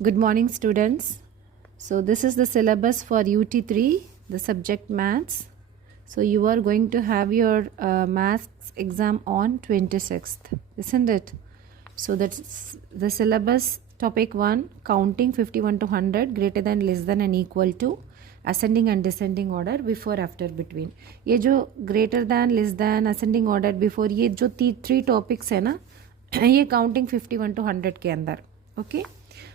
Good morning, students. So this is the syllabus for UT3, the subject maths. So you are going to have your maths exam on 26th, isn't it? So that's the syllabus. Topic 1, counting 51 to 100, greater than, less than and equal to, ascending and descending order, before, after, between. ये जो greater than, less than, ascending order, before, ये जो 3 topics है ना, ये counting 51 to 100 के अंदर. Okay.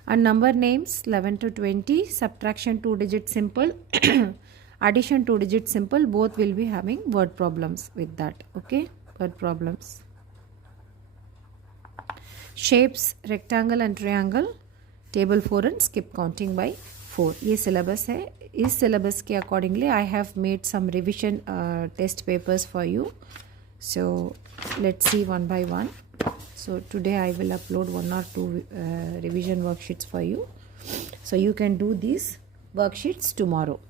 And number names 11 to 20, subtraction 2 digit simple, addition 2 digit simple, both will be having word problems with that. Okay, word problems. Shapes rectangle and triangle, table 4 and skip counting by 4. ये syllabus है. इस syllabus के accordingly I have made some revision test papers for you. So let's see one by one. So today I will upload 1 or 2 revision worksheets for you. So you can do these worksheets tomorrow.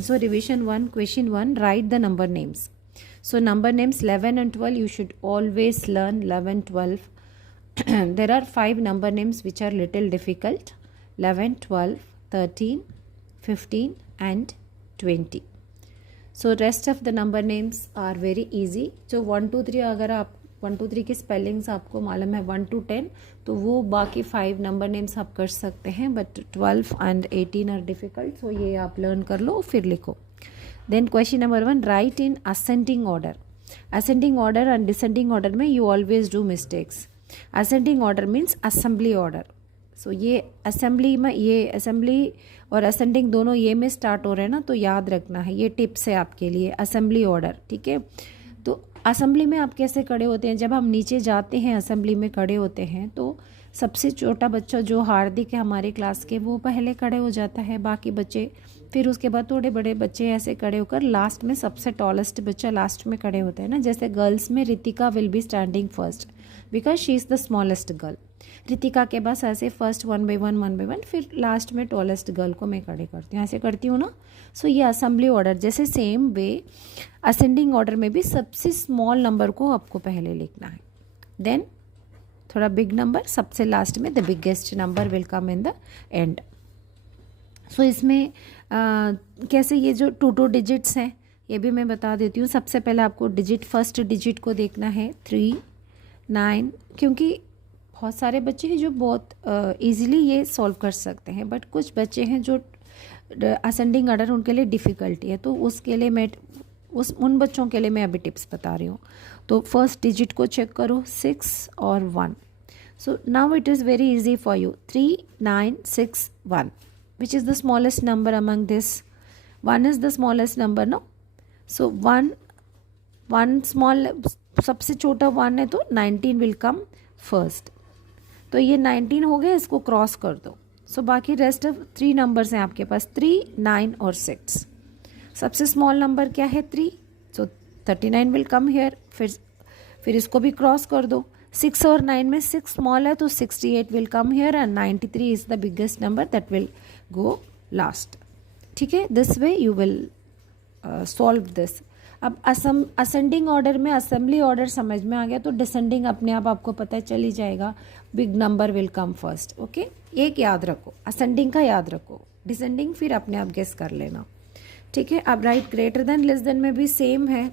So revision 1, question 1, write the number names. So number names 11 and 12, you should always learn 11, 12. There are 5 number names which are little difficult. 11, 12, 13, 15 and 20. So rest of the number names are very easy. So 1, 2, 3 अगर आप 1, 2, 3 की spellings आपको मालूम है 1 to 10, तो वो बाकी 5 number names आप कर सकते हैं. But 12 and 18 are difficult, so ये आप लर्न कर लो फिर लिखो. Then question number 1, right in ascending order. Ascending order and descending order में you always do mistakes. Ascending order means assembly order. So ये असेंबली में, ये असेंबली और असेंडिंग दोनों ये में स्टार्ट हो रहे हैं ना, तो याद रखना है, ये टिप्स है आपके लिए. असेंबली ऑर्डर, ठीक है. तो असेंबली में आप कैसे खड़े होते हैं, जब हम नीचे जाते हैं असेंबली में खड़े होते हैं, तो सबसे छोटा बच्चा जो हार्दिक है हमारे क्लास के, वो पहले खड़े हो जाता है, बाकी बच्चे फिर उसके बाद थोड़े बड़े बच्चे ऐसे खड़े होकर लास्ट में सबसे टॉलेस्ट बच्चा लास्ट में खड़े होता है ना. जैसे गर्ल्स में Ritika will be standing first because she is the smallest girl. Ritika के पास ऐसे फर्स्ट 1 by 1, फिर लास्ट में टॉलेस्ट गर्ल को मैं खड़े करती हूँ, ऐसे करती हूँ ना. सो ये असेंबली ऑर्डर. जैसे सेम वे असेंडिंग ऑर्डर में भी सबसे स्मॉल नंबर को आपको पहले लिखना है, देन थोड़ा बिग नंबर सबसे लास्ट में, the biggest number will come in the end. So इसमें कैसे ये जो 2 डिजिट्स हैं ये भी मैं बता देती हूँ. सबसे पहले आपको डिजिट, फर्स्ट डिजिट को देखना है 3, 9, क्योंकि बहुत सारे बच्चे हैं जो बहुत इजीली ये सॉल्व कर सकते हैं, बट कुछ बच्चे हैं जो असेंडिंग ऑर्डर उनके लिए डिफ़िकल्टी है, तो उसके लिए मैं उन बच्चों के लिए मैं अभी टिप्स बता रही हूँ. तो फर्स्ट डिजिट को चेक करो, 6 और 1. So now it is very easy for you. 3, 9, 6, 1. Which is the smallest number among this? 1 is the smallest number, no. So 1 small, सबसे छोटा 1 है, तो 19 विल कम फर्स्ट. तो ये 19 हो गया, इसको क्रॉस कर दो. सो बाकी रेस्ट ऑफ 3 नंबर्स हैं आपके पास, 3, 9 और 6. सबसे स्मॉल नंबर क्या है? 3. सो 39 विल कम हेयर. फिर इसको भी क्रॉस कर दो. 6 और 9 में 6 स्मॉल है, तो 68 will come here and 93 is the biggest number that will go last. ठीक है, this way you will solve this. अब असेंडिंग ऑर्डर में असेंबली ऑर्डर समझ में आ गया, तो डिसेंडिंग अपने आप आपको पता चल ही जाएगा, big number will come first. Okay, एक याद रखो, असेंडिंग का याद रखो, डिसेंडिंग फिर अपने आप गेस कर लेना. ठीक है. अब right greater than, less than में भी सेम है.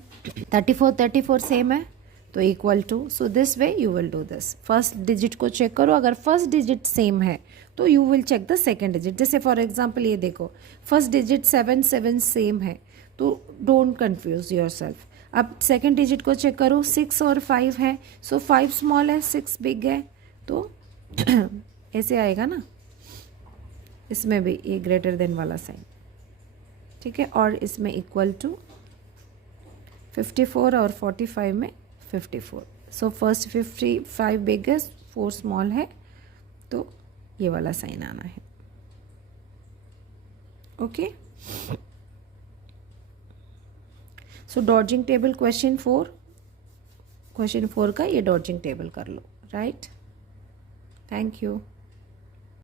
34 सेम है, तो equal to. So this way you will do this. First digit को चेक करो, अगर फर्स्ट डिजिट सेम है तो you will check the second digit. जैसे फॉर एग्जाम्पल ये देखो, फर्स्ट डिजिट 7, 7 सेम है, तो डोंट कंफ्यूज योर सेल्फ. अब सेकेंड डिजिट को चेक करो, 6 और 5 है, सो 5 स्मॉल है, 6 बिग है, तो ऐसे आएगा ना. इसमें भी ये ग्रेटर देन वाला साइन, ठीक है. और इसमें इक्वल टू 54 और 45 में 54. सो फर्स्ट 55 बिग है, 4 स्मॉल है, तो ये वाला साइन आना है. ओके. सो डॉजिंग टेबल क्वेश्चन 4 का ये डॉजिंग टेबल कर लो. राइट. Thank you.